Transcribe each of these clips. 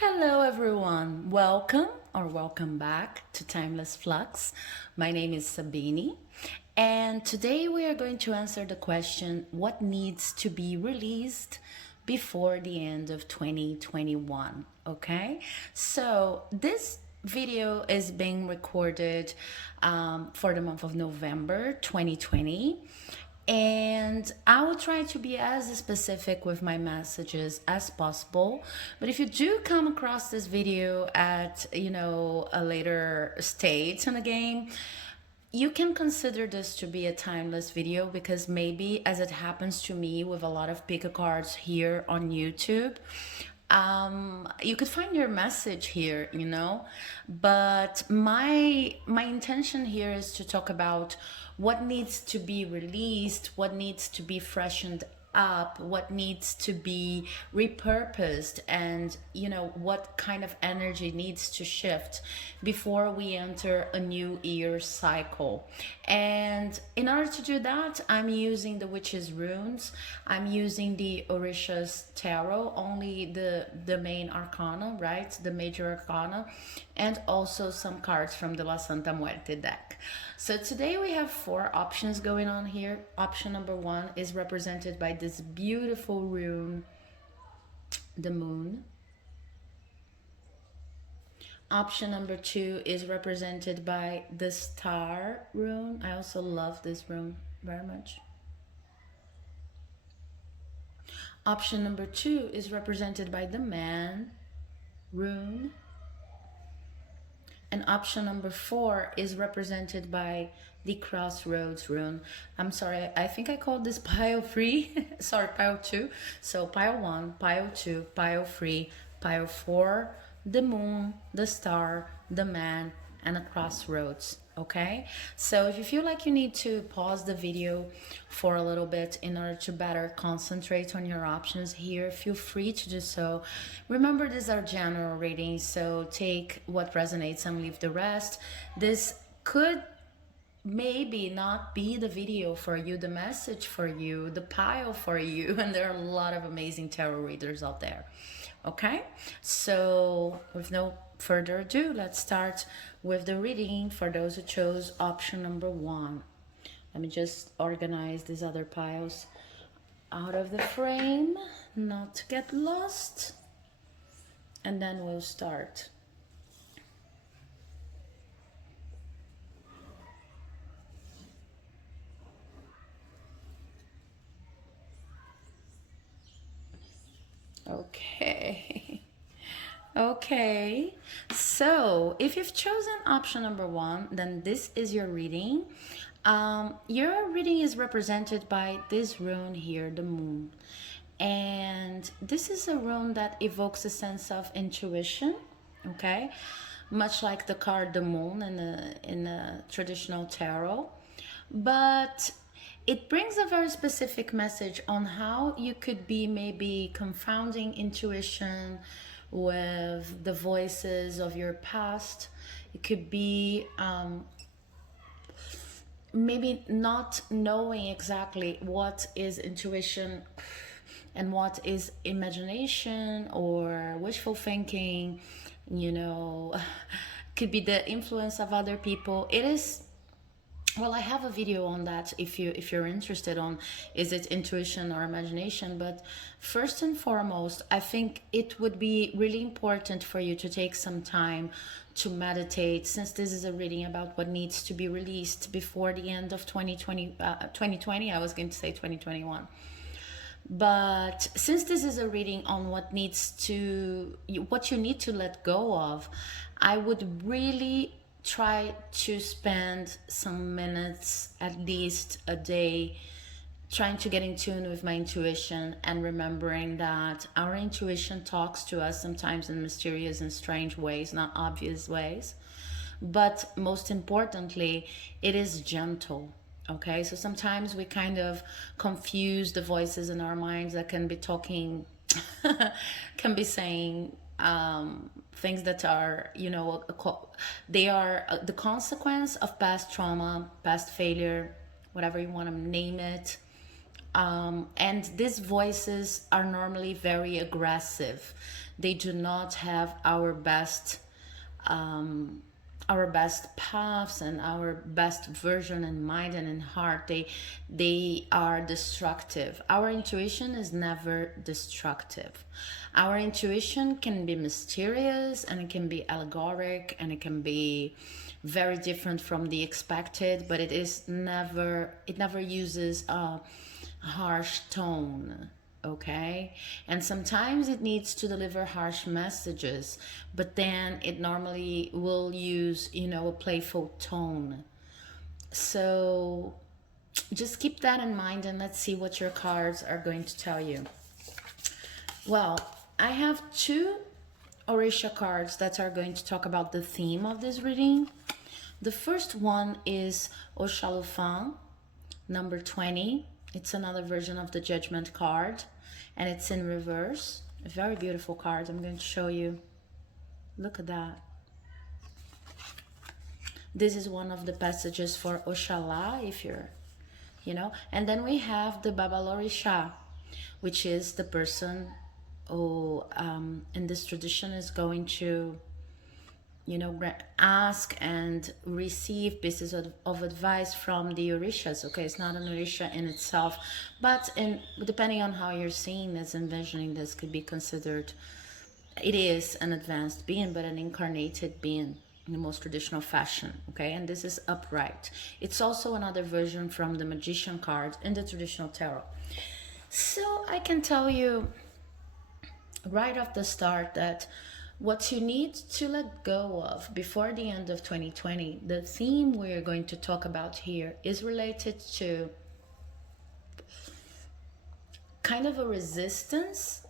Hello, everyone. Welcome back to Timeless Flux. My name is Sabine, and today we are going to answer the question what needs to be released before the end of 2021. Okay, so this video is being recorded for the month of November 2020, and I will try to be as specific with my messages as possible. But if you do come across this video at a later stage in the game, you can consider this to be a timeless video, because maybe, as it happens to me with a lot of pick a cards here on YouTube, you could find your message here, but my intention here is to talk about what needs to be released, what needs to be freshened up, what needs to be repurposed, and what kind of energy needs to shift before we enter a new year cycle. And in order to do that, I'm using the witch's runes, I'm using the Orisha's tarot, only the main arcana, right, the major arcana, and also some cards from the La Santa Muerte deck. So today we have four options going on here. Option number one is represented by this beautiful rune, the moon. Option number two is represented by the star rune. I also love this rune very much. Option number two is represented by the man rune. And option number four is represented by the Crossroads rune. I'm sorry, I think I called this pile 3. Sorry, pile 2. So pile 1, pile 2, pile 3, pile 4, the moon, the star, the man, and a crossroads. Okay, so if you feel like you need to pause the video for a little bit in order to better concentrate on your options here, feel free to do so. Remember, these are general readings, so take what resonates and leave the rest. This could maybe not be the video for you, the message for you, the pile for you, and there are a lot of amazing tarot readers out there. Okay, so with no further ado, let's start with the reading for those who chose option number one. Let me just organize these other piles out of the frame, not to get lost, and then we'll start. Okay. Okay, so if you've chosen option number one, then this is your reading. Your reading is represented by this rune here, the moon. And this is a rune that evokes a sense of intuition, okay? Much like the card the moon in the traditional tarot. But it brings a very specific message on how you could be maybe confounding intuition with the voices of your past. It could be maybe not knowing exactly what is intuition and what is imagination or wishful thinking, could be the influence of other people. It is, well, I have a video on that if you're interested on is it intuition or imagination. But first and foremost, I think it would be really important for you to take some time to meditate, since this is a reading about what needs to be released before the end of 2020. I was going to say 2021. But since this is a reading on what you need to let go of, I would really try to spend some minutes, at least a day, trying to get in tune with my intuition and remembering that our intuition talks to us sometimes in mysterious and strange ways, not obvious ways. But most importantly, it is gentle. Okay, so sometimes we kind of confuse the voices in our minds that can be talking, can be saying things that are, they are the consequence of past trauma, past failure, whatever you want to name it. And these voices are normally very aggressive. They do not have our best paths and our best version in mind and in heart. They are destructive. Our intuition is never destructive. Our intuition can be mysterious, and it can be allegoric, and it can be very different from the expected, but it never uses a harsh tone. Okay, and sometimes it needs to deliver harsh messages, but then it normally will use, a playful tone. So just keep that in mind, and let's see what your cards are going to tell you. Well, I have two Orisha cards that are going to talk about the theme of this reading. The first one is Oshalufan, number 20. It's another version of the Judgment card, and it's in reverse. A very beautiful card. I'm going to show you. Look at that. This is one of the passages for Oshala, if you're, And then we have the Babalorisha, which is the person who, in this tradition, is going to ask and receive pieces of advice from the Orishas. Okay, it's not an Orisha in itself, but depending on how you're seeing this, envisioning this, could be considered, it is an advanced being, but an incarnated being in the most traditional fashion. Okay, and this is upright. It's also another version from the Magician card in the traditional tarot. So I can tell you right off the start that what you need to let go of before the end of 2020, the theme we're going to talk about here is related to kind of a resistance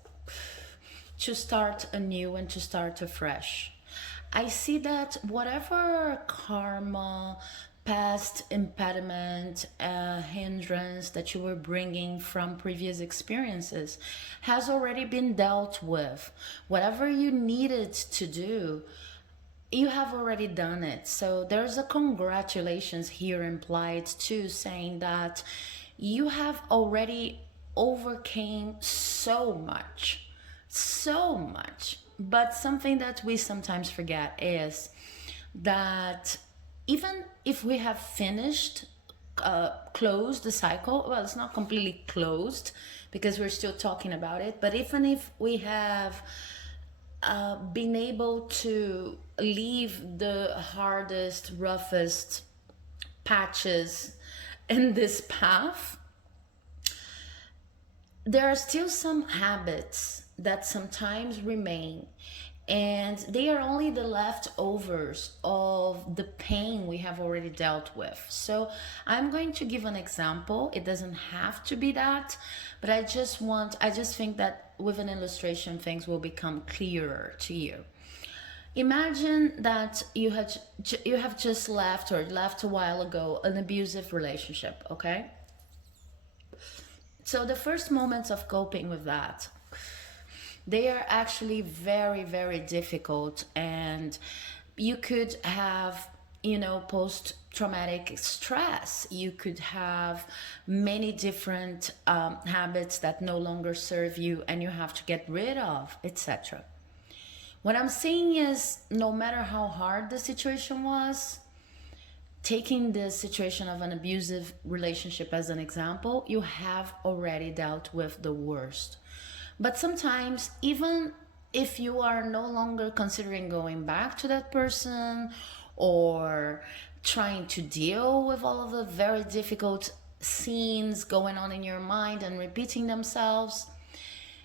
to start anew and to start afresh. I see that whatever karma, past impediment, hindrance that you were bringing from previous experiences has already been dealt with. Whatever you needed to do, you have already done it. So there's a congratulations here implied too, saying that you have already overcame so much. But something that we sometimes forget is that even if we have finished, closed the cycle, well, it's not completely closed because we're still talking about it, but even if we have been able to leave the hardest, roughest patches in this path, there are still some habits that sometimes remain, and they are only the leftovers of the pain we have already dealt with. So I'm going to give an example. It doesn't have to be that, but I just think that with an illustration things will become clearer to you. Imagine that you have just left a while ago an abusive relationship, okay? So the first moments of coping with that, they are actually very, very difficult, and you could have, post-traumatic stress. You could have many different habits that no longer serve you and you have to get rid of, etc. What I'm saying is, no matter how hard the situation was, taking the situation of an abusive relationship as an example, you have already dealt with the worst. But sometimes, even if you are no longer considering going back to that person or trying to deal with all of the very difficult scenes going on in your mind and repeating themselves,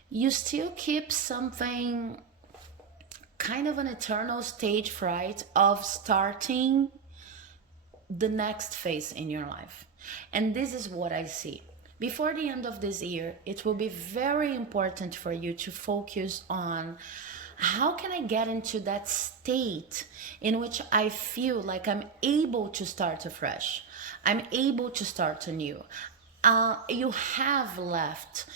you still keep something, kind of an eternal stage fright of starting the next phase in your life. And this is what I see. Before the end of this year, it will be very important for you to focus on how can I get into that state in which I feel like I'm able to start afresh. I'm able to start anew. You have left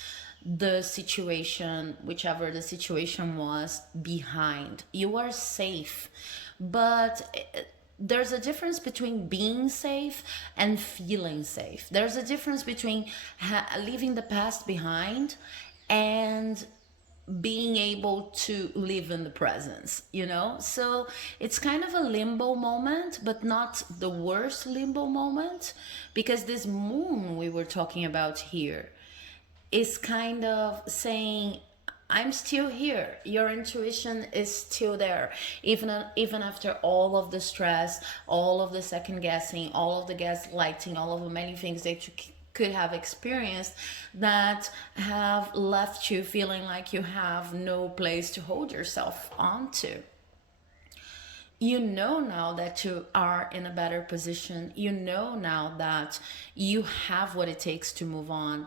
the situation, whichever the situation was, behind. You are safe, but there's a difference between being safe and feeling safe. There's a difference between leaving the past behind and being able to live in the presence, you know? So it's kind of a limbo moment, but not the worst limbo moment, because this moon we were talking about here is kind of saying, I'm still here. Your intuition is still there, even after all of the stress, all of the second guessing, all of the gaslighting, all of the many things that you could have experienced that have left you feeling like you have no place to hold yourself onto. You know now that you are in a better position. You know now that you have what it takes to move on.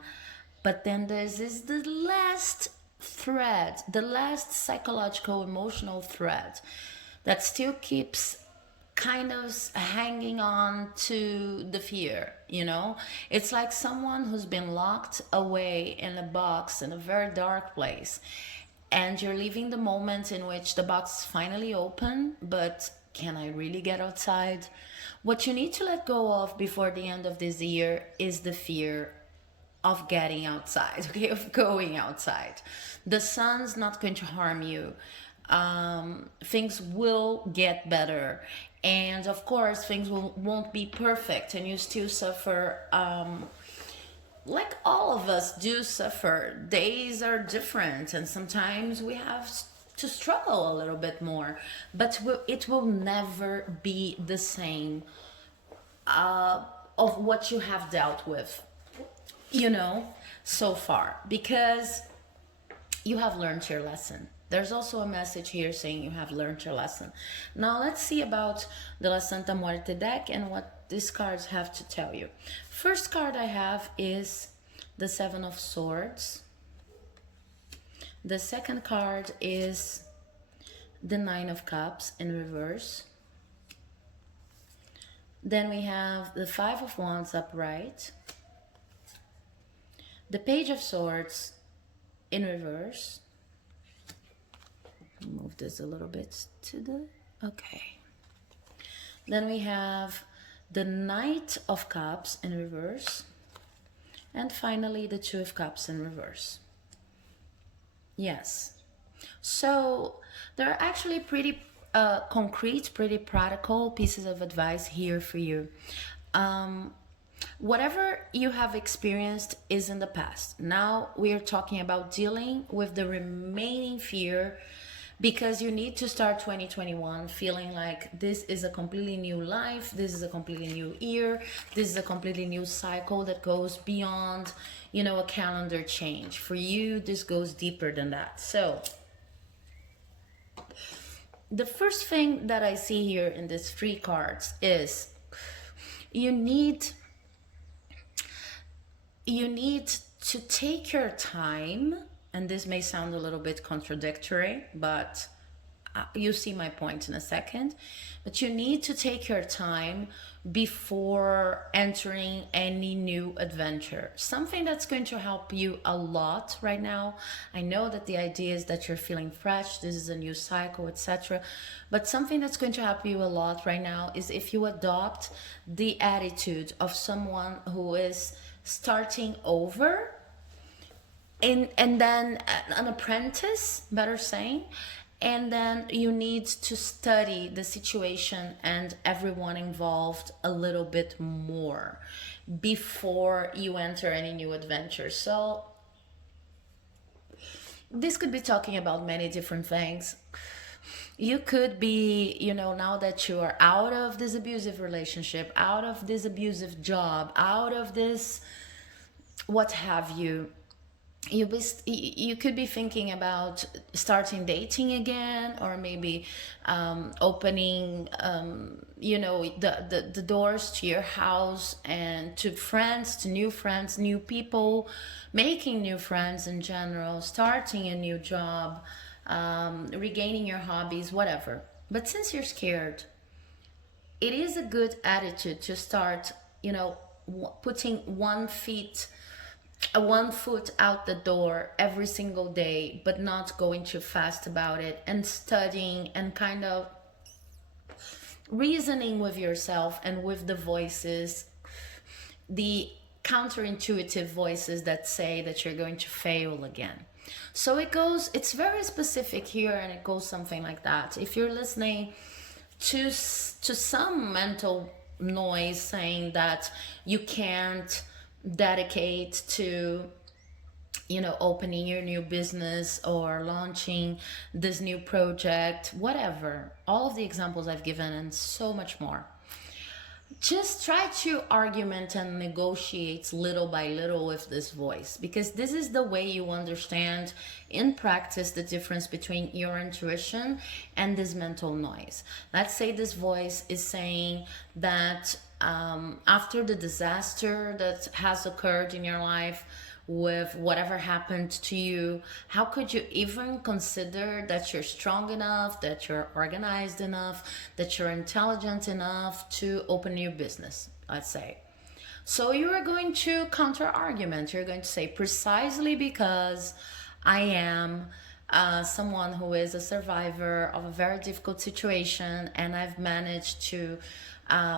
But then there's the last thread, the last psychological, emotional thread that still keeps kind of hanging on to the fear, you know? It's like someone who's been locked away in a box in a very dark place, and you're leaving the moment in which the box is finally open, but can I really get outside? What you need to let go of before the end of this year is the fear of getting outside, okay, of going outside. The sun's not going to harm you. Things will get better, and of course things won't be perfect, and you still suffer, like all of us do suffer. Days are different, and sometimes we have to struggle a little bit more, but it will never be the same of what you have dealt with, you know, so far, because you have learned your lesson. There's also a message here saying you have learned your lesson. Now let's see about the La Santa Muerte deck and what these cards have to tell you. First card I have is the Seven of Swords. The second card is the Nine of Cups in reverse. Then we have the Five of Wands upright. The Page of Swords in reverse. Move this a little bit to the, okay. Then we have the Knight of Cups in reverse. And finally the Two of Cups in reverse. Yes. So there are actually pretty concrete, pretty practical pieces of advice here for you. Whatever you have experienced is in the past. Now we are talking about dealing with the remaining fear, because you need to start 2021 feeling like this is a completely new life, this is a completely new year, this is a completely new cycle that goes beyond, you know, a calendar change. For you, this goes deeper than that. So the first thing that I see here in these three cards is you need to take your time, and this may sound a little bit contradictory, but you see my point in a second. But you need to take your time before entering any new adventure. Something that's going to help you a lot right now. I know that the idea is that you're feeling fresh, this is a new cycle, etc. But something that's going to help you a lot right now is if you adopt the attitude of someone who is starting over, and then an apprentice, better saying, and then you need to study the situation and everyone involved a little bit more before you enter any new adventure. So this could be talking about many different things. You could be, you know, now that you are out of this abusive relationship, out of this abusive job, out of this what have you, you could be thinking about starting dating again, or maybe opening you know, the doors to your house and to friends, new people, making new friends in general, starting a new job, regaining your hobbies, whatever. But since you're scared, it is a good attitude to start, you know, putting one foot out the door every single day, but not going too fast about it, and studying and kind of reasoning with yourself and with the voices, the counterintuitive voices that say that you're going to fail again. So it's very specific here, and it goes something like that. If you're listening to some mental noise saying that you can't dedicate to, opening your new business or launching this new project, whatever, all of the examples I've given and so much more, just try to argument and negotiate little by little with this voice, because this is the way you understand in practice the difference between your intuition and this mental noise. Let's say this voice is saying that after the disaster that has occurred in your life, with whatever happened to you, how could you even consider that you're strong enough, that you're organized enough, that you're intelligent enough to open your business, let's say. So you are going to counter argument. You're going to say, precisely because I am someone who is a survivor of a very difficult situation, and I've managed to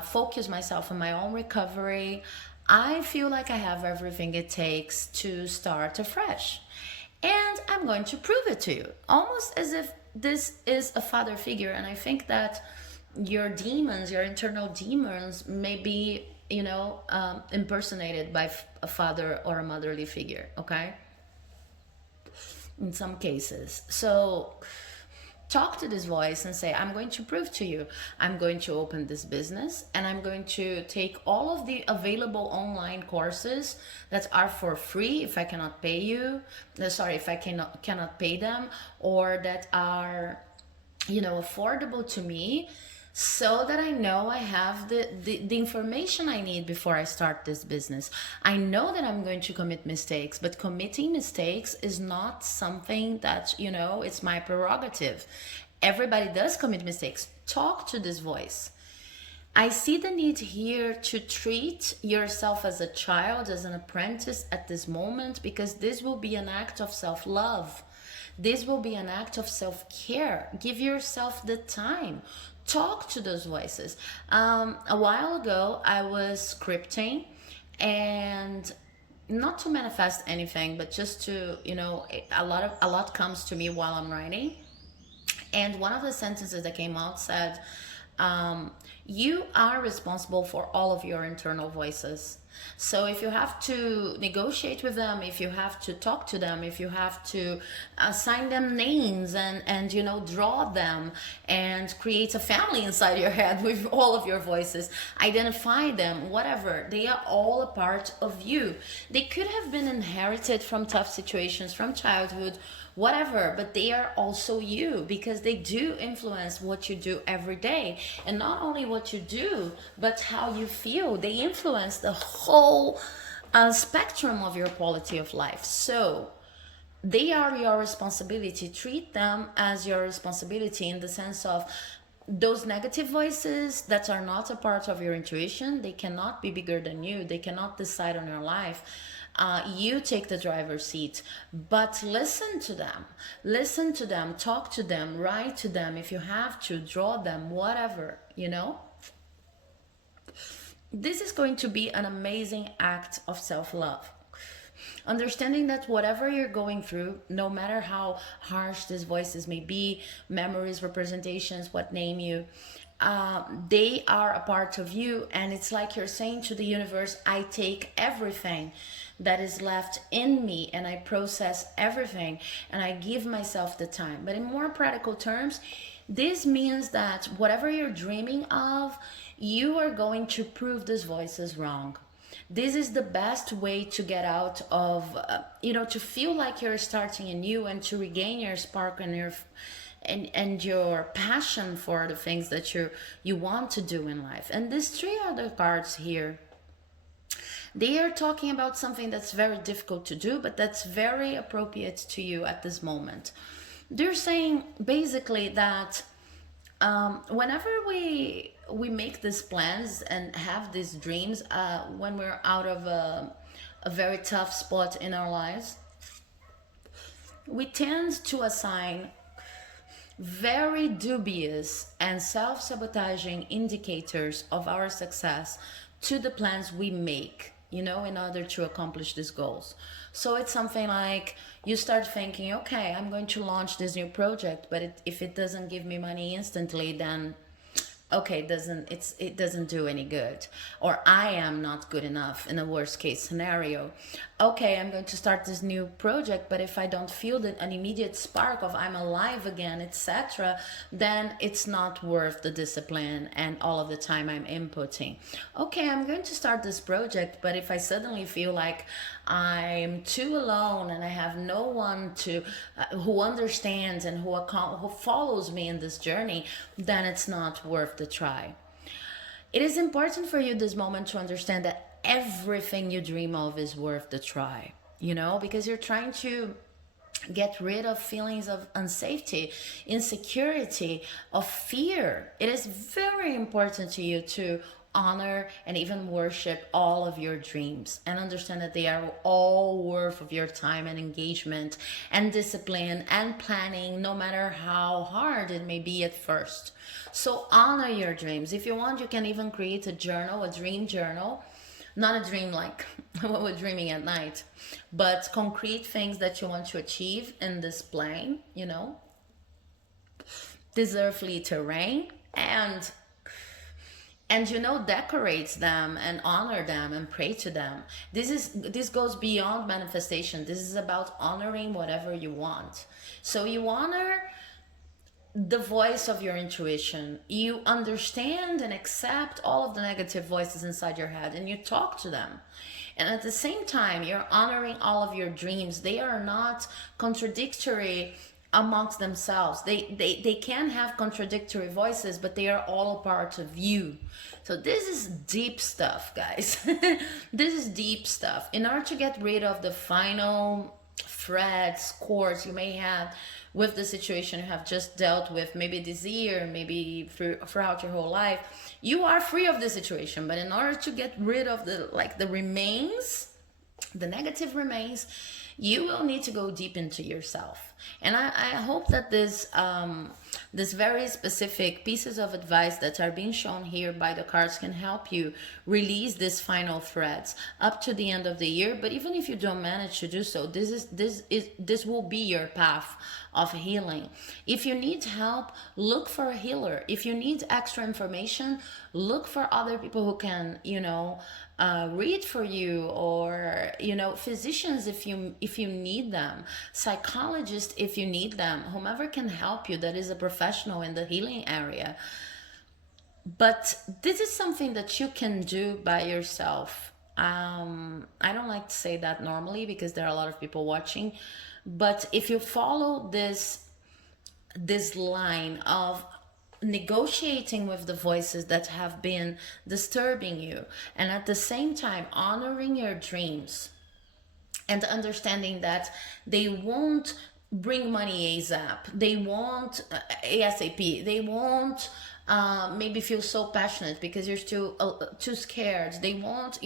focus myself on my own recovery, I feel like I have everything it takes to start afresh. And I'm going to prove it to you. Almost as if this is a father figure. And I think that your demons, your internal demons, may be, impersonated by a father or a motherly figure, okay? In some cases. So talk to this voice and say, I'm going to prove to you, I'm going to open this business, and I'm going to take all of the available online courses that are for free if I cannot pay you, if I cannot pay them, or that are, affordable to me, so that I know I have the information I need before I start this business. I know that I'm going to commit mistakes, but committing mistakes is not something that, it's my prerogative. Everybody does commit mistakes. Talk to this voice. I see the need here to treat yourself as a child, as an apprentice at this moment, because this will be an act of self-love. This will be an act of self-care. Give yourself the time. Talk to those voices. A while ago, I was scripting, and not to manifest anything, but just to, a lot comes to me while I'm writing. And one of the sentences that came out said, you are responsible for all of your internal voices. So if you have to negotiate with them, if you have to talk to them, if you have to assign them names and draw them and create a family inside your head with all of your voices, identify them, whatever, they are all a part of you. They could have been inherited from tough situations, from childhood, whatever, but they are also you, because they do influence what you do every day. And not only what you do, but how you feel. They influence the whole spectrum of your quality of life. So they are your responsibility. Treat them as your responsibility, in the sense of those negative voices that are not a part of your intuition. They cannot be bigger than you. They cannot decide on your life. You take the driver's seat, but listen to them, talk to them, write to them if you have to, draw them, whatever, This is going to be an amazing act of self-love. Understanding that whatever you're going through, no matter how harsh these voices may be, memories, representations, what name you, they are a part of you. And it's like you're saying to the universe, I take everything that is left in me and I process everything and I give myself the time. But in more practical terms, this means that whatever you're dreaming of, you are going to prove these voices wrong. This is the best way to get out of, to feel like you're starting anew and to regain your spark and your passion for the things that you want to do in life. And these three other cards here, they are talking about something that's very difficult to do, but that's very appropriate to you at this moment. They're saying basically that whenever we make these plans and have these dreams, when we're out of a very tough spot in our lives, we tend to assign very dubious and self-sabotaging indicators of our success to the plans we make in order to accomplish these goals. So it's something like you start thinking, okay, I'm going to launch this new project, but if it doesn't give me money instantly, then okay, it doesn't do any good, or I am not good enough in a worst case scenario. Okay, I'm going to start this new project, but if I don't feel an immediate spark of I'm alive again, etc., then it's not worth the discipline and all of the time I'm inputting. Okay, I'm going to start this project, but if I suddenly feel like I'm too alone and I have no one to who understands and who follows me in this journey, then it's not worth the try. It is important for you this moment to understand that everything you dream of is worth the try, because you're trying to get rid of feelings of unsafety, insecurity, of fear. It is very important to you to honor and even worship all of your dreams and understand that they are all worth of your time and engagement and discipline and planning, no matter how hard it may be at first. So honor your dreams. If you want, you can even create a journal, a dream journal. Not a dream like what we're dreaming at night, but concrete things that you want to achieve in this plane, this earthly terrain, and decorate them and honor them and pray to them. This goes beyond manifestation. This is about honoring whatever you want. So you honor the voice of your intuition. You understand and accept all of the negative voices inside your head, and you talk to them. And at the same time, you're honoring all of your dreams. They are not contradictory amongst themselves. They can have contradictory voices, but they are all a part of you. So this is deep stuff, guys. This is deep stuff. In order to get rid of the final threads, cords you may have with the situation you have just dealt with, maybe this year, maybe throughout your whole life, you are free of the situation. But in order to get rid of the remains, the negative remains, you will need to go deep into yourself. And I hope that this very specific pieces of advice that are being shown here by the cards can help you release these final threads up to the end of the year. But even if you don't manage to do so, this will be your path of healing. If you need help, look for a healer. If you need extra information, look for other people who can, read for you, or physicians if you need them, psychologists if you need them, whomever can help you that is a professional in the healing area. But this is something that you can do by yourself. I don't like to say that normally because there are a lot of people watching, but if you follow this line of negotiating with the voices that have been disturbing you, and at the same time honoring your dreams and understanding that they won't bring money ASAP, they won't ASAP, they won't maybe feel so passionate because you're still too scared, they won't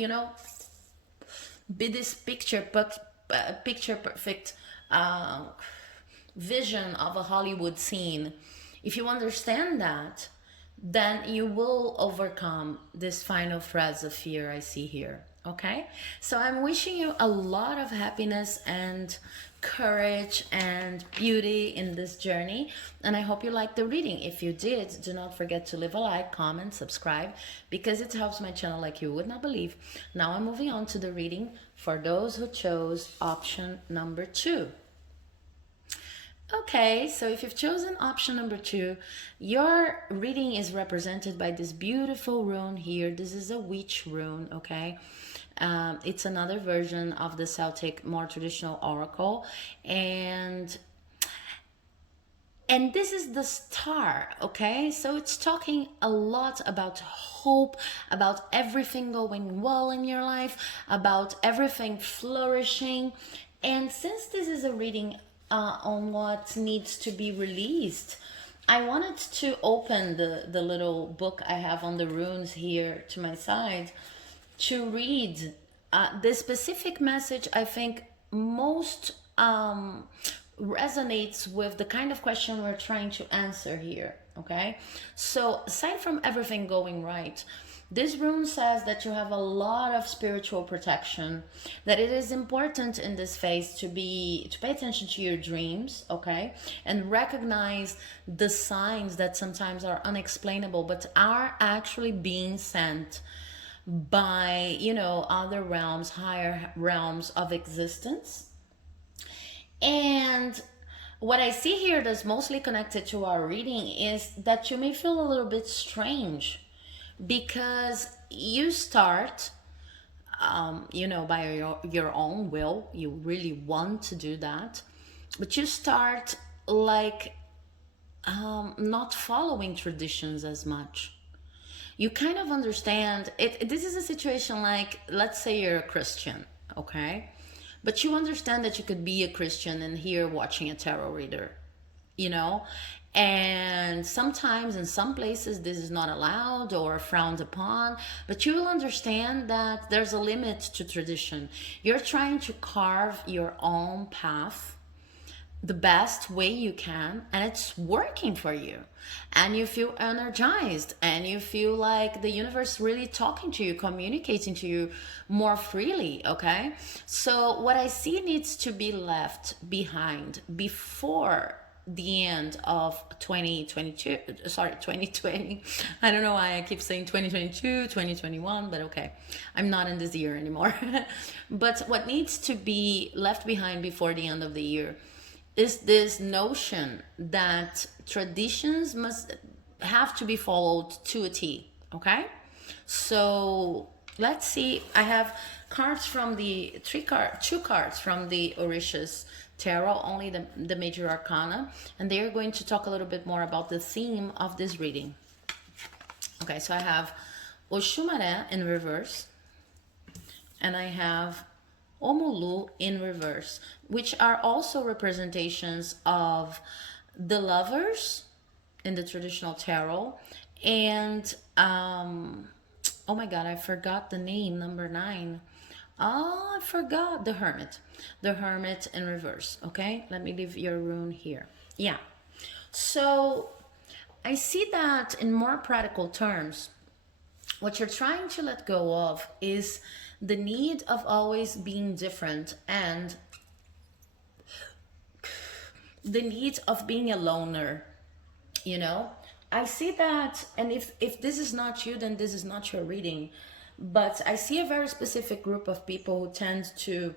be this picture perfect vision of a Hollywood scene. If you understand that, then you will overcome this final threads of fear I see here. Okay? So I'm wishing you a lot of happiness and courage and beauty in this journey. And I hope you liked the reading. If you did, do not forget to leave a like, comment, subscribe, because it helps my channel like you would not believe. Now I'm moving on to the reading for those who chose option number 2. Okay, so if you've chosen option number 2, your reading is represented by this beautiful rune here. This is a witch rune, okay? It's another version of the Celtic, more traditional oracle. And this is the star, okay? So it's talking a lot about hope, about everything going well in your life, about everything flourishing. And since this is a reading on what needs to be released, I wanted to open the little book I have on the runes here to my side to read the specific message I think most resonates with the kind of question we're trying to answer here, okay? So aside from everything going right, This rune says that you have a lot of spiritual protection, that it is important in this phase to pay attention to your dreams, okay? And recognize the signs that sometimes are unexplainable but are actually being sent by, other realms, higher realms of existence. And what I see here that's mostly connected to our reading is that you may feel a little bit strange because you start, by your own will, you really want to do that, but you start like not following traditions as much. You kind of understand it. This is a situation like, let's say you're a Christian, okay? But you understand that you could be a Christian and here watching a tarot reader, you know? And sometimes in some places this is not allowed or frowned upon, but you will understand that there's a limit to tradition. You're trying to carve your own path the best way you can, and it's working for you, and you feel energized, and you feel like the universe really talking to you, communicating to you more freely. Okay, so what I see needs to be left behind before the end of 2020. I don't know why I keep saying 2022, 2021, but okay, I'm not in this year anymore. But what needs to be left behind before the end of the year is this notion that traditions must have to be followed to a T, okay? So let's see, I have cards from the two cards from the Orishas Tarot, only the major arcana, and they are going to talk a little bit more about the theme of this reading. Okay, so I have Oshumare in reverse, and I have Omulu in reverse, which are also representations of the lovers in the traditional tarot. And oh my god, I forgot the name, number 9. Oh, I forgot the Hermit in reverse. Okay, let me leave your rune here. Yeah, so I see that in more practical terms, what you're trying to let go of is the need of always being different and the need of being a loner, I see that. And if this is not you, then this is not your reading. But I see a very specific group of people who tend to,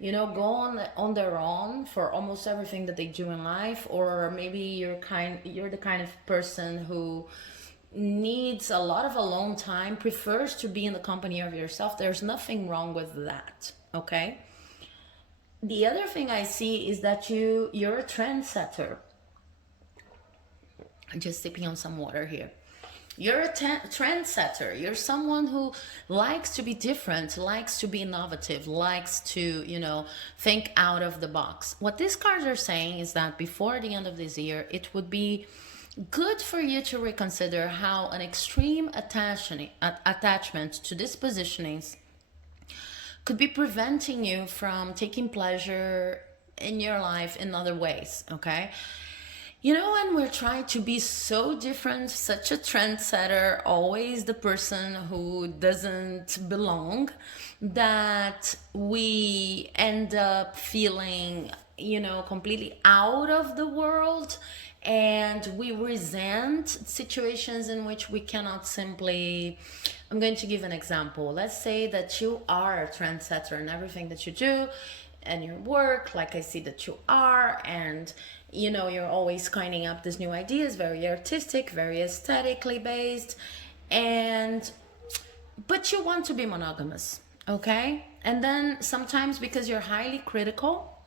go on their own for almost everything that they do in life. Or maybe you're the kind of person who needs a lot of alone time, prefers to be in the company of yourself. There's nothing wrong with that, okay? The other thing I see is that you're a trendsetter. I'm just sipping on some water here. You're a trendsetter. You're someone who likes to be different, likes to be innovative, likes to, think out of the box. What these cards are saying is that before the end of this year, it would be good for you to reconsider how an extreme attachment to these positionings could be preventing you from taking pleasure in your life in other ways, okay? When we're trying to be so different, such a trendsetter, always the person who doesn't belong, that we end up feeling, completely out of the world, and we resent situations in which we cannot simply... I'm going to give an example. Let's say that you are a trendsetter in everything that you do and your work, like I see that you are, and you're always coining up these new ideas, very artistic, very aesthetically based, but you want to be monogamous, okay? And then sometimes, because you're highly critical,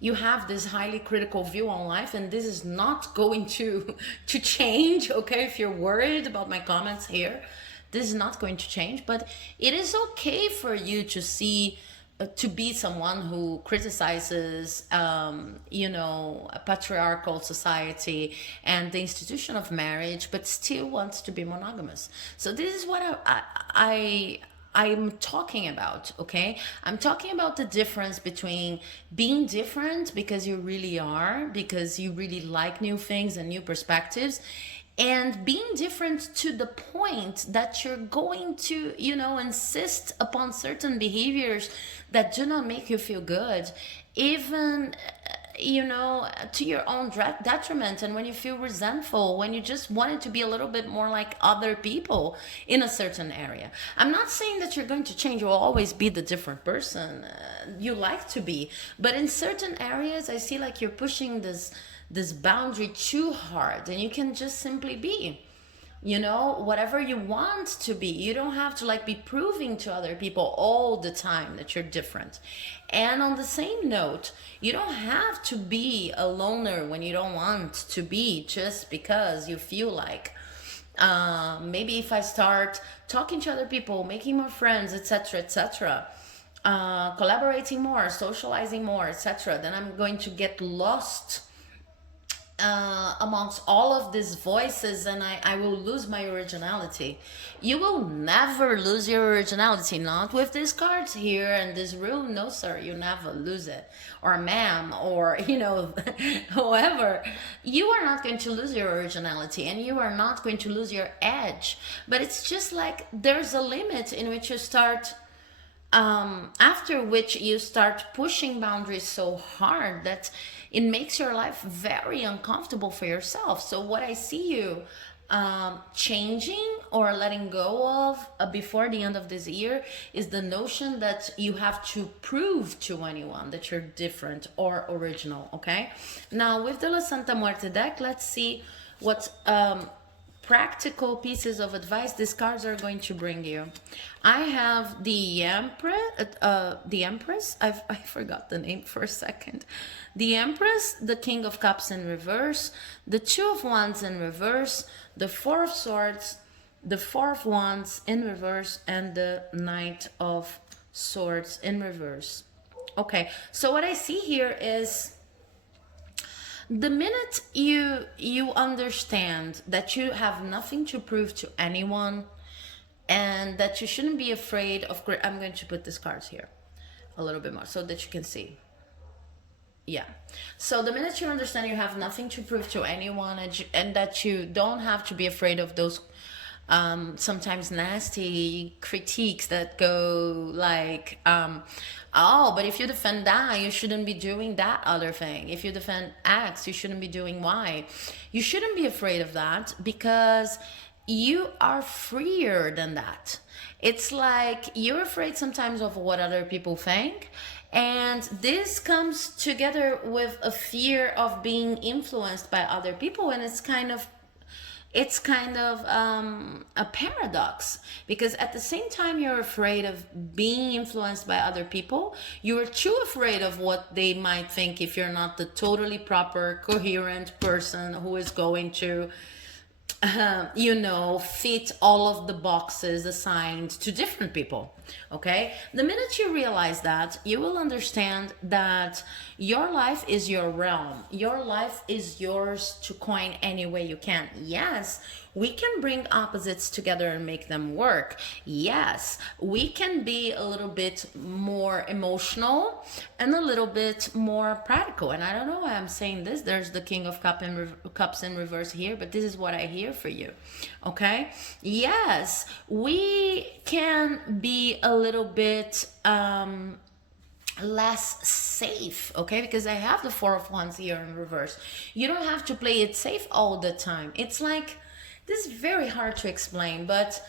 you have this highly critical view on life, and this is not going to change, okay? If you're worried about my comments here, this is not going to change, but it is okay for you to see to be someone who criticizes, a patriarchal society and the institution of marriage, but still wants to be monogamous. So this is what I'm talking about, okay? I'm talking about the difference between being different because you really are, because you really like new things and new perspectives, and being different to the point that you're going to, insist upon certain behaviors that do not make you feel good, even to your own detriment, and when you feel resentful, when you just wanted to be a little bit more like other people in a certain area. I'm not saying that you're going to change, you'll always be the different person you like to be, but in certain areas I see like you're pushing this boundary too hard, and you can just simply be whatever you want to be. You don't have to like be proving to other people all the time that you're different. And on the same note, you don't have to be a loner when you don't want to be, just because you feel like maybe if I start talking to other people, making more friends, etc., etc., collaborating more, socializing more, etc., then I'm going to get lost amongst all of these voices, and I will lose my originality. You will never lose your originality, not with these cards here and this rune. No, sir, you never lose it. Or ma'am, or whoever. You are not going to lose your originality, and you are not going to lose your edge. But it's just like there's a limit in which you start after which you start pushing boundaries so hard that it makes your life very uncomfortable for yourself. So what I see you changing or letting go of before the end of this year is the notion that you have to prove to anyone that you're different or original. Okay, now with the La Santa Muerte deck, let's see what practical pieces of advice these cards are going to bring you. I have the Empress. I forgot the name for a second. The Empress, the King of Cups in reverse, the Two of Wands in reverse, the Four of Swords, the Four of Wands in reverse, and the Knight of Swords in reverse. Okay, so what I see here is the minute you understand that you have nothing to prove to anyone, and that you shouldn't be afraid of I'm going to put these cards here a little bit more so that you can see. Yeah, so the minute you understand you have nothing to prove to anyone, and that you don't have to be afraid of those sometimes nasty critiques that go like oh, but if you defend that, you shouldn't be doing that other thing. If you defend X, you shouldn't be doing Y. You shouldn't be afraid of that, because you are freer than that. It's like you're afraid sometimes of what other people think, and this comes together with a fear of being influenced by other people, and it's kind of a paradox, because at the same time you're afraid of being influenced by other people, you're too afraid of what they might think if you're not the totally proper, coherent person who is going to fit all of the boxes assigned to different people. Okay, the minute you realize that, you will understand that your life is your realm. Your life is yours to coin any way you can. Yes, we can bring opposites together and make them work. Yes, we can be a little bit more emotional and a little bit more practical. And I don't know why I'm saying this. There's the King of Cups in reverse here, but this is what I hear for you. Okay, yes, we can be a little bit less safe, okay, because I have the Four of Wands here in reverse. You don't have to play it safe all the time. It's like, this is very hard to explain, but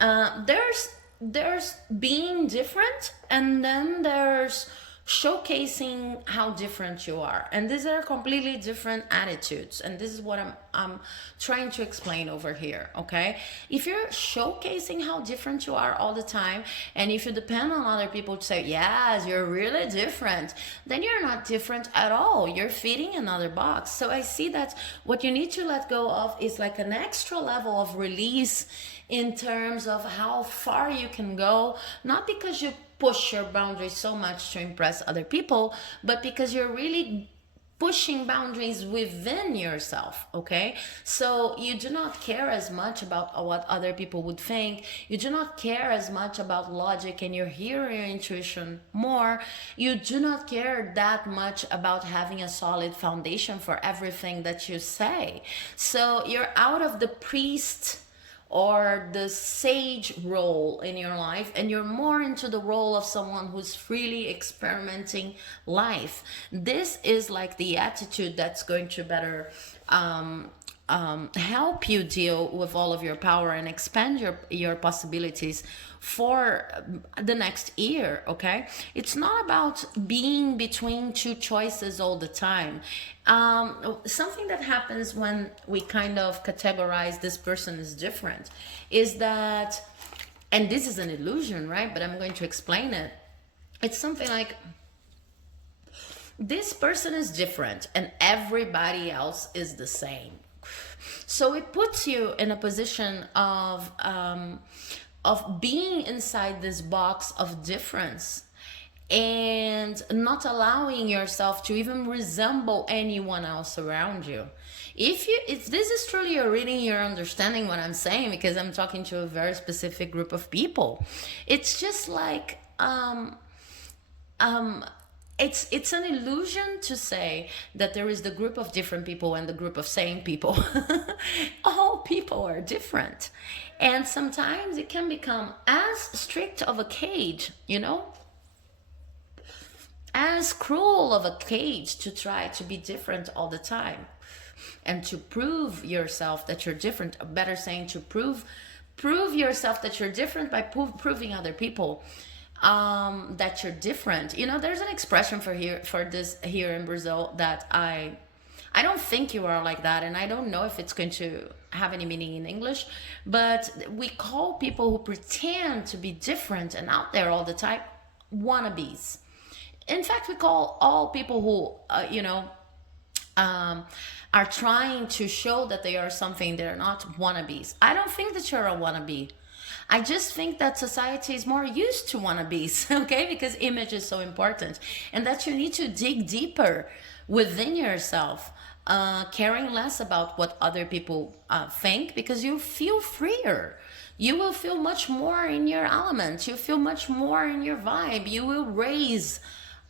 there's being different, and then there's showcasing how different you are, and these are completely different attitudes, and this is what I'm trying to explain over here. Okay, if you're showcasing how different you are all the time, and if you depend on other people to say yes, you're really different, then you're not different at all. You're fitting another box. So I see that what you need to let go of is like an extra level of release in terms of how far you can go, not because you push your boundaries so much to impress other people, but because you're really pushing boundaries within yourself. Okay, so you do not care as much about what other people would think. You do not care as much about logic, and you hear your intuition more. You do not care that much about having a solid foundation for everything that you say. So you're out of the priest or the sage role in your life, and you're more into the role of someone who's freely experimenting life. This is like the attitude that's going to better help you deal with all of your power and expand your possibilities for the next year. Okay, it's not about being between two choices all the time. Something that happens when we kind of categorize this person is different is that, and this is an illusion, right? But I'm going to explain it. It's something like, this person is different and everybody else is the same. So it puts you in a position of being inside this box of difference and not allowing yourself to even resemble anyone else around you. If this is truly your reading, you're understanding what I'm saying, because I'm talking to a very specific group of people. It's just like it's an illusion to say that there is the group of different people and the group of same people. All people are different, and sometimes it can become as strict of a cage, as cruel of a cage to try to be different all the time and to prove yourself that you're different. Better saying, to prove yourself that you're different by proving other people that you're different. There's an expression for this here in Brazil that I don't think you are like that, and I don't know if it's going to have any meaning in English, but we call people who pretend to be different and out there all the time wannabes. In fact, we call all people who are trying to show that they are something they're not wannabes. I don't think that you're a wannabe. I just think that society is more used to wannabes, okay? Because image is so important, and that you need to dig deeper within yourself, caring less about what other people think, because you feel freer. You will feel much more in your element. You feel much more in your vibe. You will raise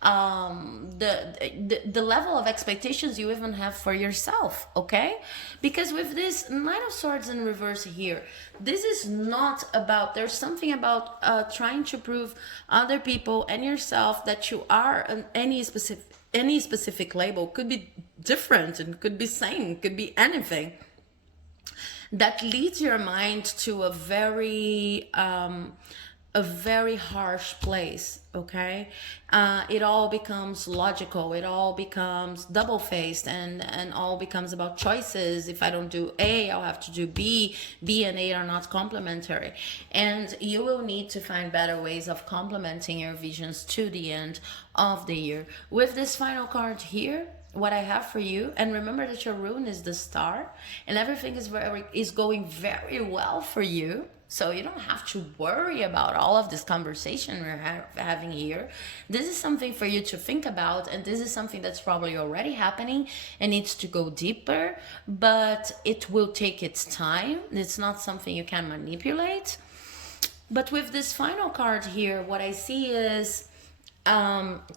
the level of expectations you even have for yourself. Okay, because with this Knight of Swords in reverse here, this is not about, there's something about trying to prove other people and yourself that you are any specific label. Could be different and could be same, could be anything, that leads your mind to a very harsh place. Okay, it all becomes logical, it all becomes double-faced, and all becomes about choices. If I don't do A, I'll have to do B. B and A are not complementary, and you will need to find better ways of complementing your visions to the end of the year. With this final card here, what I have for you, and remember that your rune is the star, and everything is going very well for you. So you don't have to worry about all of this conversation we're having here. This is something for you to think about, and this is something that's probably already happening and needs to go deeper, but it will take its time. It's not something you can manipulate. But with this final card here, what I see is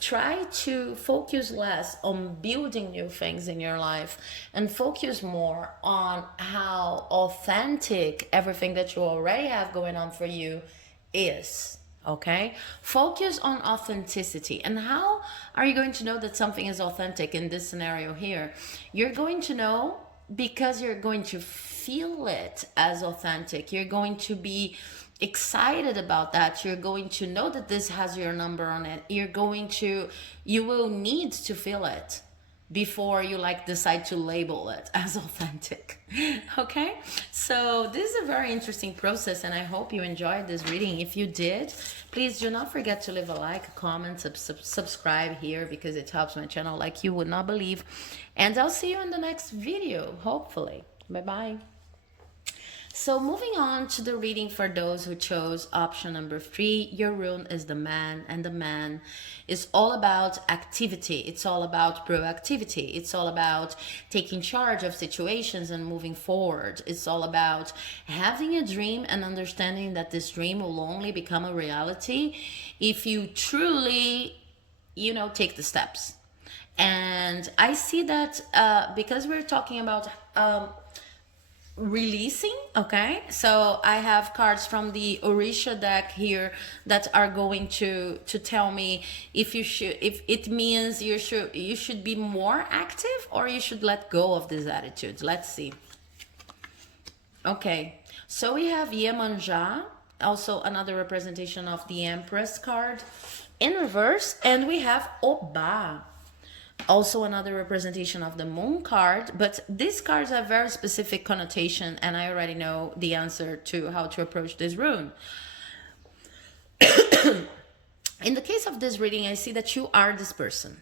try to focus less on building new things in your life and focus more on how authentic everything that you already have going on for you is. Okay, focus on authenticity. And how are you going to know that something is authentic in this scenario here? You're going to know because you're going to feel it as authentic. You're going to be excited about that. You're going to know that this has your number on it. You will need to feel it before you decide to label it as authentic. Okay, so this is a very interesting process, and I hope you enjoyed this reading. If you did, please do not forget to leave a like, a comment, subscribe here, because it helps my channel like you would not believe. And I'll see you in the next video, hopefully. Bye bye. So moving on to the reading for those who chose option number 3, your rune is the man, and the man is all about activity. It's all about proactivity. It's all about taking charge of situations and moving forward. It's all about having a dream and understanding that this dream will only become a reality if you truly, take the steps. And I see that because we're talking about releasing. Okay, so I have cards from the Orisha deck here that are going to tell me if it means you should be more active or you should let go of this attitude. Let's see. Okay, so we have Yemanja, also another representation of the Empress card in reverse, and we have Oba, also another representation of the Moon card. But these cards have very specific connotation, and I already know the answer to how to approach this rune. In the case of this reading, I see that you are this person.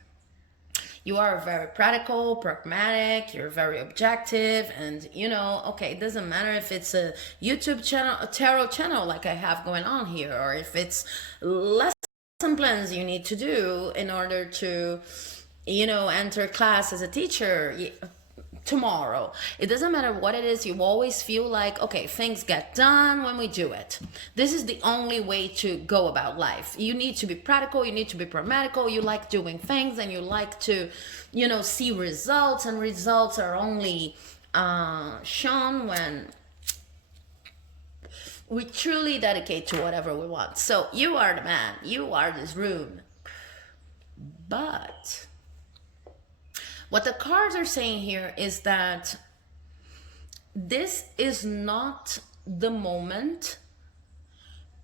You are very practical, pragmatic, you're very objective, and okay, it doesn't matter if it's a YouTube channel, a tarot channel like I have going on here, or if it's lesson plans you need to do in order to enter class as a teacher tomorrow. It doesn't matter what it is, you always feel like, okay, things get done when we do it. This is the only way to go about life. You need to be practical, you need to be pragmatical, you like doing things, and you like to, see results, and results are only shown when we truly dedicate to whatever we want. So you are the man, you are this rune. But what the cards are saying here is that this is not the moment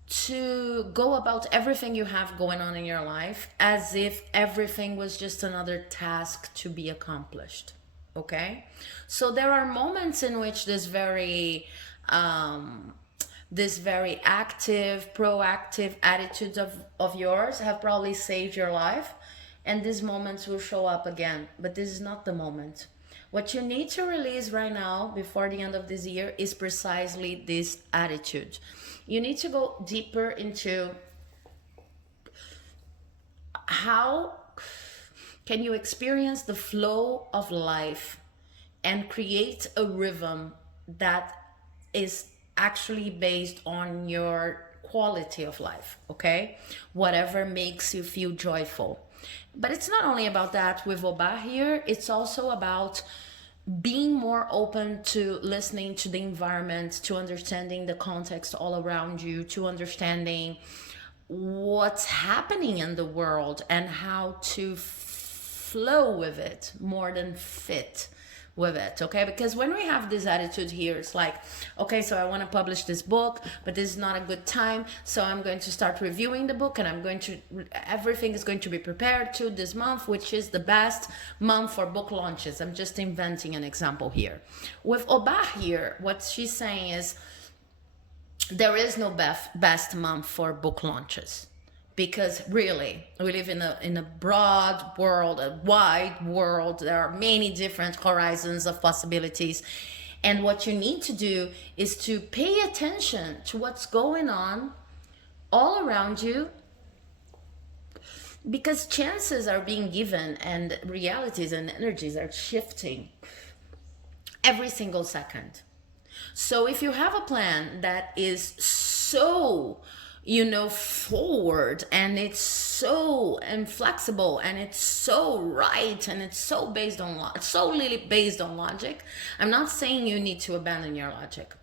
to go about everything you have going on in your life as if everything was just another task to be accomplished. Okay? So there are moments in which this very active, proactive attitudes of yours have probably saved your life. And these moments will show up again, but this is not the moment. What you need to release right now before the end of this year is precisely this attitude. You need to go deeper into how can you experience the flow of life and create a rhythm that is actually based on your quality of life, okay? Whatever makes you feel joyful. But it's not only about that with Oba here, it's also about being more open to listening to the environment, to understanding the context all around you, to understanding what's happening in the world and how to flow with it more than fit with it, okay? Because when we have this attitude here, it's like, okay, so I want to publish this book, but this is not a good time, so I'm going to start reviewing the book, and everything is going to be prepared to this month, which is the best month for book launches. I'm just inventing an example here. With Oba here, what she's saying is there is no best month for book launches. Because really, we live in a broad world, a wide world. There are many different horizons of possibilities. And what you need to do is to pay attention to what's going on all around you, because chances are being given and realities and energies are shifting every single second. So if you have a plan that is so forward, and it's so inflexible, and it's so right, and it's so solely based on logic. I'm not saying you need to abandon your logic,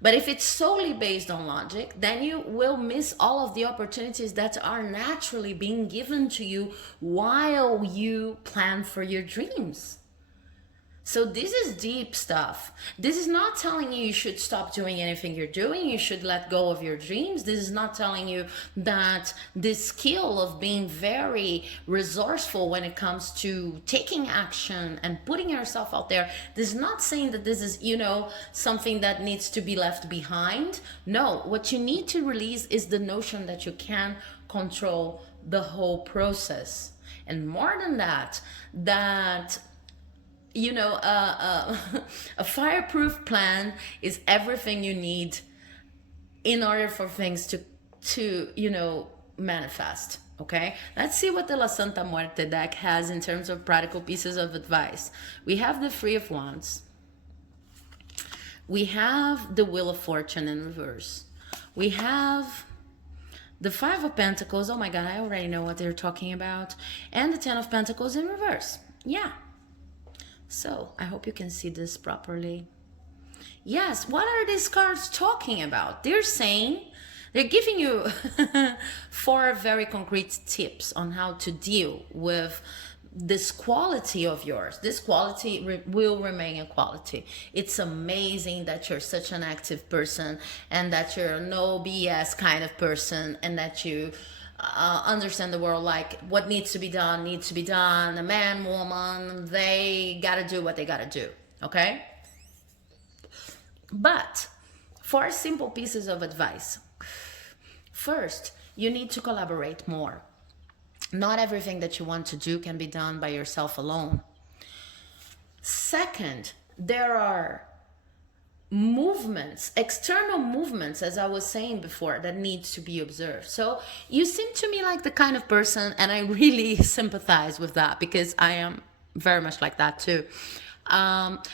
but if it's solely based on logic, then you will miss all of the opportunities that are naturally being given to you while you plan for your dreams. So this is deep stuff. This is not telling you should stop doing anything you're doing. You should let go of your dreams. This is not telling you that this skill of being very resourceful when it comes to taking action and putting yourself out there, this is not saying that this is, something that needs to be left behind. No, what you need to release is the notion that you can control the whole process. And more than that you know, a fireproof plan is everything you need in order for things to manifest. Okay, let's see what the La Santa Muerte deck has in terms of practical pieces of advice. We have the Three of Wands. We have the Wheel of Fortune in reverse. We have the Five of Pentacles. Oh my God, I already know what they're talking about. And the Ten of Pentacles in reverse. Yeah. So I hope you can see this properly. Yes, what are these cards talking about? They're saying, they're giving you 4 very concrete tips on how to deal with this quality of yours. This quality will remain a quality. It's amazing that you're such an active person, and that you're a no BS kind of person, and that you understand the world, like what needs to be done needs to be done. A man, woman, they gotta do what they gotta do. Okay? But 4 simple pieces of advice. First, you need to collaborate more. Not everything that you want to do can be done by yourself alone. Second, there are movements, external movements, as I was saying before, that needs to be observed. So you seem to me like the kind of person, and I really sympathize with that, because I am very much like that too.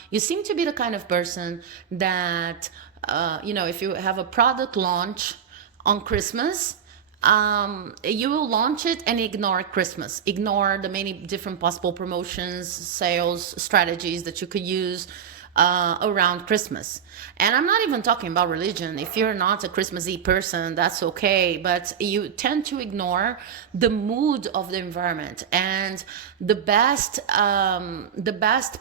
You seem to be the kind of person that, if you have a product launch on Christmas, you will launch it and ignore Christmas, ignore the many different possible promotions, sales strategies that you could use around Christmas. And I'm not even talking about religion. If you're not a Christmassy person, that's okay, but you tend to ignore the mood of the environment and the best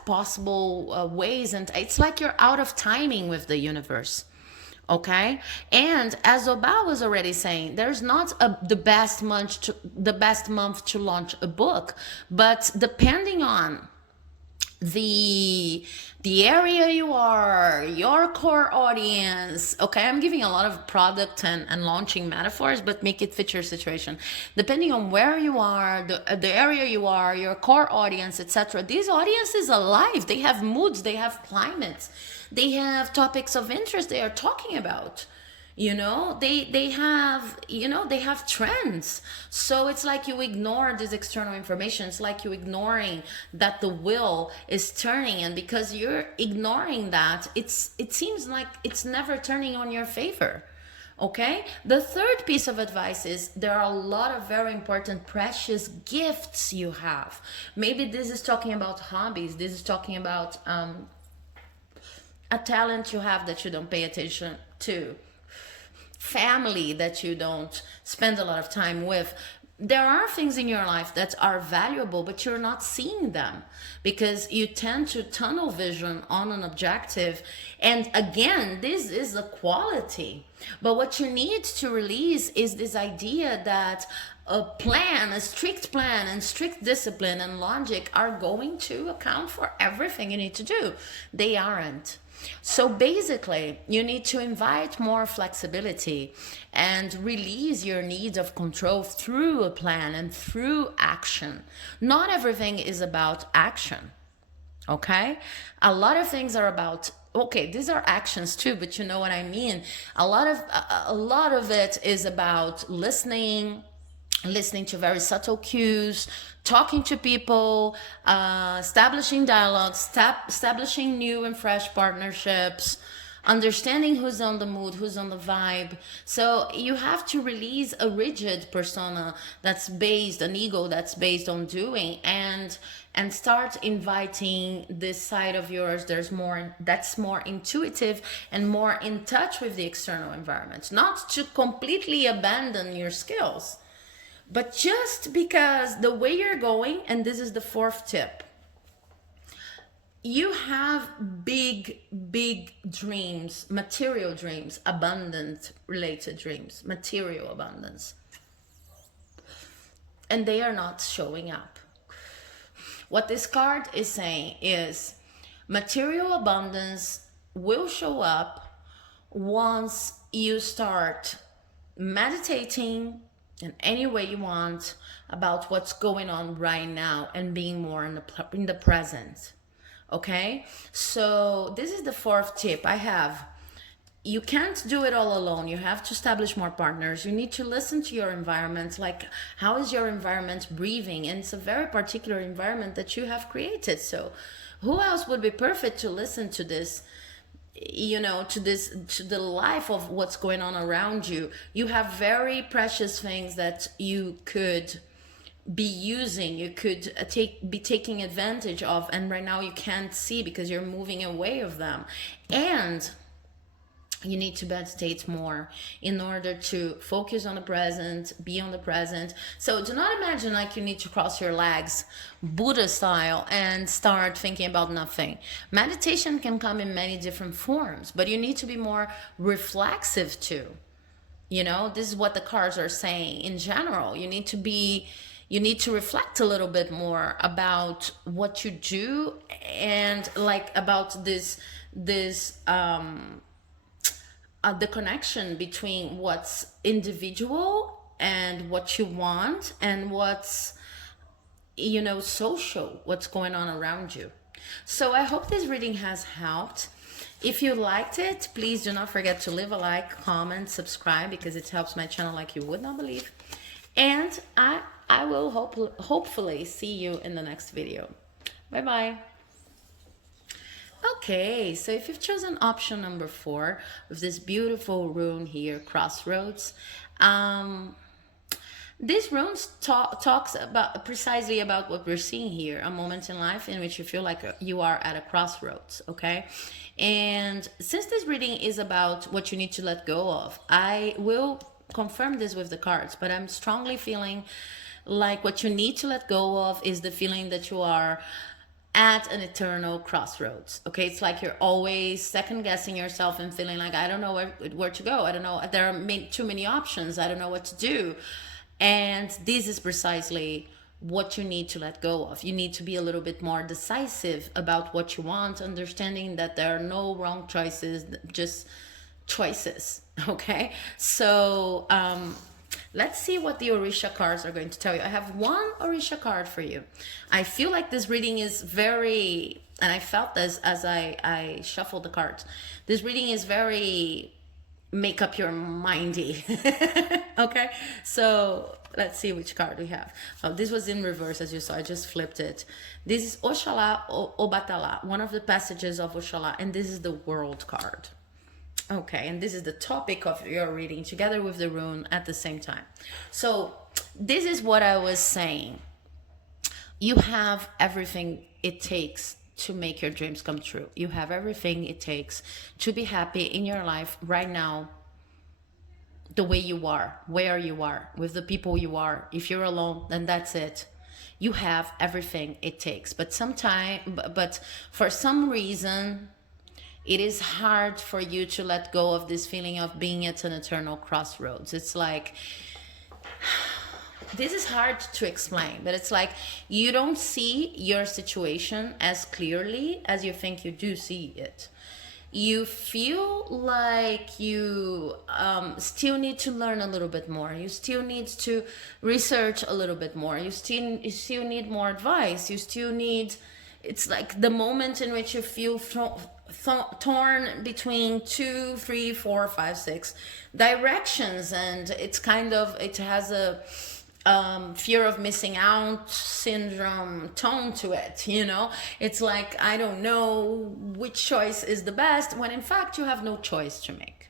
possible ways. And it's like you're out of timing with the universe. Okay, and as Obal was already saying, there's not the best month to launch a book, but depending on the area you are, your core audience. Okay, I'm giving a lot of product and launching metaphors, but make it fit your situation. Depending on where you are, the area you are, your core audience, etc. These audiences are alive. They have moods, they have climates, they have topics of interest they are talking about. They have trends. So it's like you ignore this external information. It's like you ignoring that the wheel is turning, and because you're ignoring that, it seems like it's never turning on your favor. Okay, the third piece of advice is there are a lot of very important, precious gifts you have. Maybe this is talking about hobbies. This is talking about a talent you have that you don't pay attention to, family that you don't spend a lot of time with. There are things in your life that are valuable, but you're not seeing them because you tend to tunnel vision on an objective. And again, this is a quality. But what you need to release is this idea that a strict plan and strict discipline and logic are going to account for everything you need to do. They aren't. So basically, you need to invite more flexibility and release your need of control through a plan and through action. Not everything is about action, okay? A lot of things are about, okay, these are actions too, but you know what I mean. A lot of it is about listening to very subtle cues, talking to people, establishing dialogues, establishing new and fresh partnerships, understanding who's on the mood, who's on the vibe. So you have to release a rigid persona an ego that's based on doing, and start inviting this side of yours that's more intuitive and more in touch with the external environment. Not to completely abandon your skills, but just because the way you're going, and this is the fourth tip, you have big dreams, material dreams, abundant related dreams, material abundance, and they are not showing up. What this card is saying is material abundance will show up once you start meditating in any way you want about what's going on right now and being more in the present. Okay, so this is the fourth tip I have. You can't do it all alone. You have to establish more partners. You need to listen to your environment. Like, how is your environment breathing? And it's a very particular environment that you have created. So who else would be perfect to listen to this, to the life of what's going on around you? You have very precious things that you could be using, you could be taking advantage of, and right now you can't see because you're moving away of them. And you need to meditate more in order to focus on the present, be on the present. So do not imagine like you need to cross your legs Buddha style and start thinking about nothing. Meditation can come in many different forms, but you need to be more reflexive too. This is what the cards are saying in general. You need to reflect a little bit more about what you do, and like about this the connection between what's individual and what you want, and what's social, what's going on around you. So I hope this reading has helped. If you liked it, please do not forget to leave a like, comment, subscribe, because it helps my channel like you would not believe. And I will hopefully see you in the next video. Bye bye. Okay, so if you've chosen option number 4 with this beautiful rune here, Crossroads, this rune talks about precisely about what we're seeing here, a moment in life in which you feel like you are at a crossroads, okay? And since this reading is about what you need to let go of, I will confirm this with the cards, but I'm strongly feeling like what you need to let go of is the feeling that you are at an eternal crossroads. Okay, it's like you're always second guessing yourself and feeling like, I don't know where to go. I don't know, there are too many options. I don't know what to do. And this is precisely what you need to let go of. You need to be a little bit more decisive about what you want, understanding that there are no wrong choices, just choices. Okay, so let's see what the Orisha cards are going to tell you. I have one Orisha card for you. I feel like this reading is very, and I felt this as I shuffled the cards. This reading is very make up your mindy. Okay, so let's see which card we have. Oh, this was in reverse, as you saw. I just flipped it. This is Oshala Obatala, one of the passages of Oshala, and this is the World card. Okay, and this is the topic of your reading together with the rune at the same time. So this is what I was saying. You have everything it takes to make your dreams come true. You have everything it takes to be happy in your life right now, the way you are, where you are, with the people you are. If you're alone, then that's it. You have everything it takes. But for some reason, it is hard for you to let go of this feeling of being at an eternal crossroads. It's like, this is hard to explain, but it's like you don't see your situation as clearly as you think you do see it. You feel like you still need to learn a little bit more. You still need to research a little bit more. You still need more advice. You still need, it's like the moment in which you feel torn between 2, 3, 4, 5, 6 directions, and it's kind of, it has a fear of missing out syndrome tone to it. It's like, I don't know which choice is the best, when in fact you have no choice to make.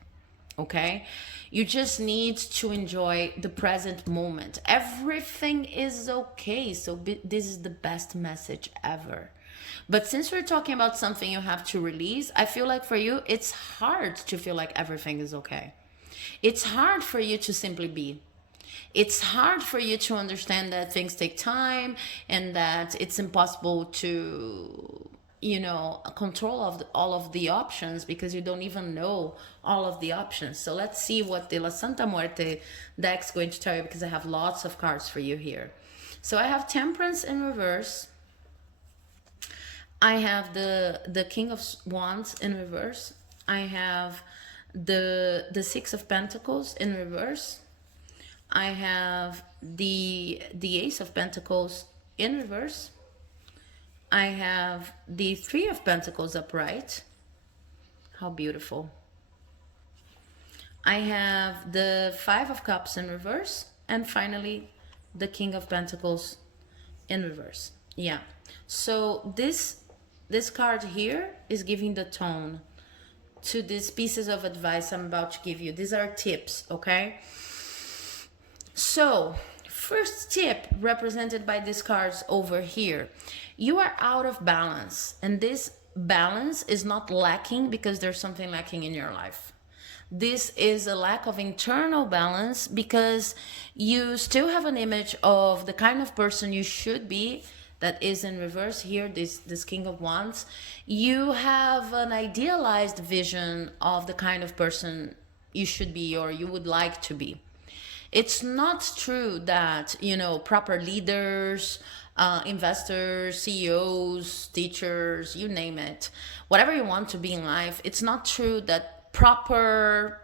Okay, you just need to enjoy the present moment. Everything is okay. So this is the best message ever. But since we're talking about something you have to release, I feel like for you, it's hard to feel like everything is okay. It's hard for you to simply be. It's hard for you to understand that things take time and that it's impossible to, control all of the options, because you don't even know all of the options. So let's see what the La Santa Muerte deck's going to tell you, because I have lots of cards for you here. So I have Temperance in reverse. I have the King of Wands in reverse. I have the Six of Pentacles in reverse. I have the Ace of Pentacles in reverse. I have the Three of Pentacles upright. How beautiful. I have the Five of Cups in reverse. And finally, the King of Pentacles in reverse. Yeah. So this card here is giving the tone to these pieces of advice I'm about to give you. These are tips, okay? So, first tip represented by these cards over here. You are out of balance, and this balance is not lacking because there's something lacking in your life. This is a lack of internal balance because you still have an image of the kind of person you should be that is in reverse here, this King of Wands. You have an idealized vision of the kind of person you should be or you would like to be. It's not true that, you know, proper leaders, investors, CEOs, teachers, you name it, whatever you want to be in life, it's not true that proper,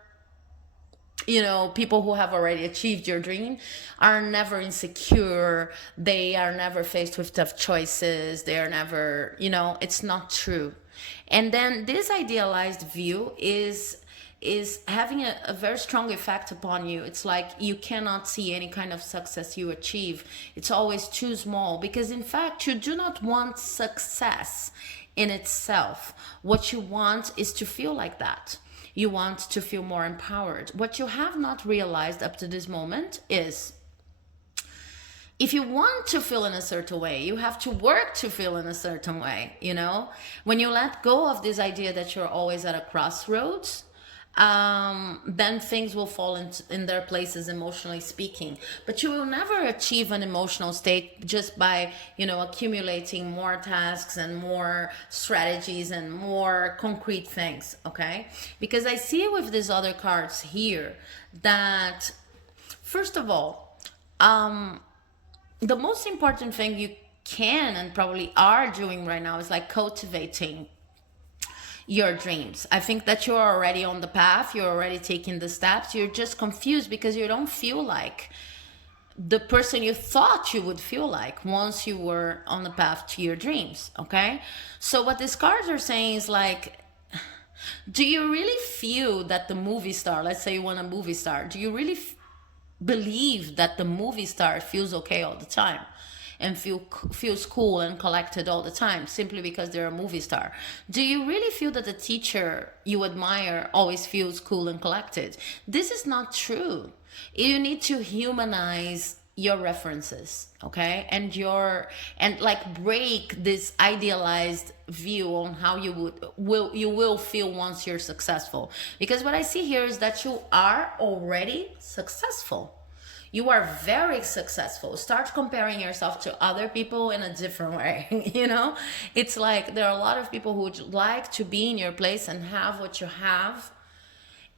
you know, people who have already achieved your dream are never insecure. They are never faced with tough choices. They are never, you know, it's not true. And then this idealized view is having a very strong effect upon you. It's like you cannot see any kind of success you achieve. It's always too small because in fact you do not want success in itself. What you want is to feel like that. You want to feel more empowered. What you have not realized up to this moment is if you want to feel in a certain way, you have to work to feel in a certain way, you know? When you let go of this idea that you're always at a crossroads, then things will fall in their places, emotionally speaking. But you will never achieve an emotional state just by, you know, accumulating more tasks and more strategies and more concrete things, okay? Because I see with these other cards here that, first of all, the most important thing you can and probably are doing right now is like cultivating your dreams. I think that you're already on the path, you're already taking the steps, you're just confused because you don't feel like the person you thought you would feel like once you were on the path to your dreams, okay? So what these cards are saying is like, do you really feel that the movie star, let's say you want a movie star, do you really believe that the movie star feels okay all the time? And feels cool and collected all the time simply because they're a movie star? Do you really feel that the teacher you admire always feels cool and collected? This is not true. You need to humanize your references, okay? And like break this idealized view on how you will feel once you're successful. Because what I see here is that you are already successful. You are very successful. Start comparing yourself to other people in a different way. You know, it's like there are a lot of people who would like to be in your place and have what you have,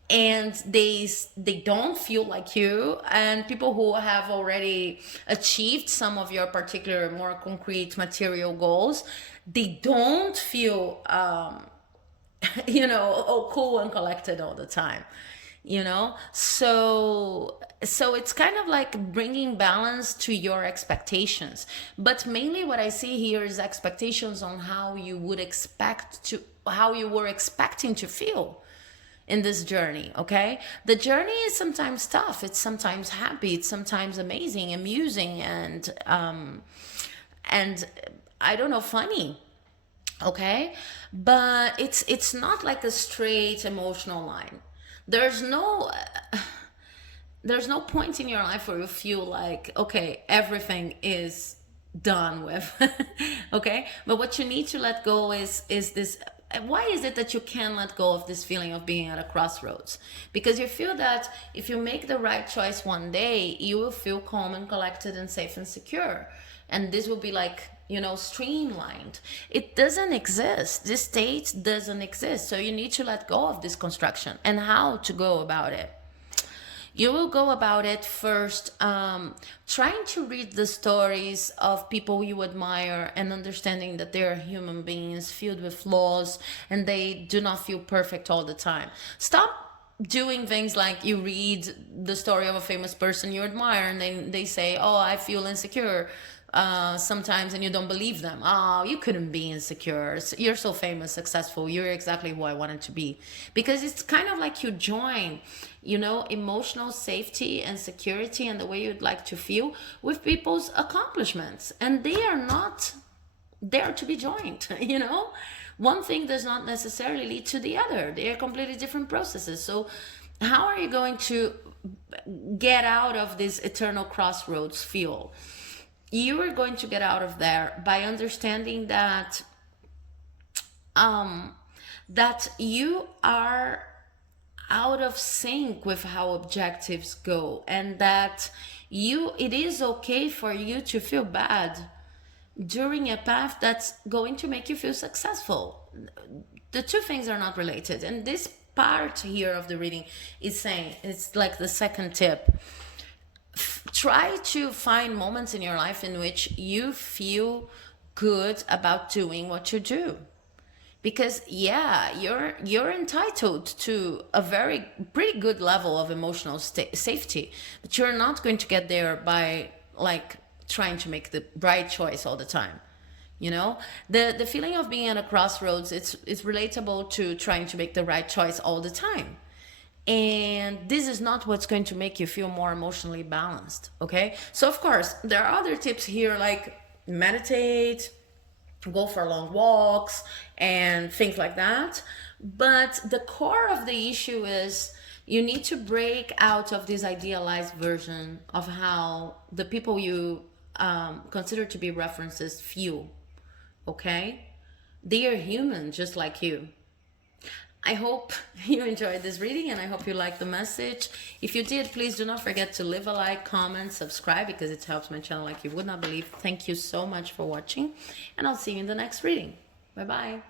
and they don't feel like you. And people who have already achieved some of your particular more concrete material goals, they don't feel you know, oh, cool and collected all the time, you know? So it's kind of like bringing balance to your expectations. But mainly what I see here is expectations on how you were expecting to feel in this journey, okay? The journey is sometimes tough, it's sometimes happy, it's sometimes amazing, amusing, and I don't know, funny, okay? But it's not like a straight emotional line. There's no point in your life where you feel like, okay, everything is done with. Okay? But what you need to let go is this. Why is it that you can let go of this feeling of being at a crossroads? Because you feel that if you make the right choice one day, you will feel calm and collected and safe and secure. And this will be like, you know, streamlined. It doesn't exist. This state doesn't exist. So you need to let go of this construction. And how to go about it? You will go about it first trying to read the stories of people you admire and understanding that they're human beings filled with flaws and they do not feel perfect all the time. Stop doing things like you read the story of a famous person you admire and they say, oh, I feel insecure sometimes, and you don't believe them. Oh, you couldn't be insecure. You're so famous, successful. You're exactly who I wanted to be. Because it's kind of like you join, emotional safety and security and the way you'd like to feel with people's accomplishments. And they are not there to be joined, One thing does not necessarily lead to the other. They are completely different processes. So how are you going to get out of this eternal crossroads feel? You are going to get out of there by understanding that that you are out of sync with how objectives go, and that it is okay for you to feel bad during a path that's going to make you feel successful. The two things are not related. And this part here of the reading is saying, it's like the second tip. Try to find moments in your life in which you feel good about doing what you do. Because you're entitled to a pretty good level of emotional safety, but you're not going to get there by trying to make the right choice all the time. The feeling of being at a crossroads, it's relatable to trying to make the right choice all the time. And this is not what's going to make you feel more emotionally balanced. Okay, so of course there are other tips here, like meditate, go for long walks and things like that. But the core of the issue is you need to break out of this idealized version of how the people you consider to be references feel. Okay? They are human just like you. I hope you enjoyed this reading, and I hope you liked the message. If you did, please do not forget to leave a like, comment, subscribe, because it helps my channel like you would not believe. Thank you so much for watching, and I'll see you in the next reading. Bye-bye.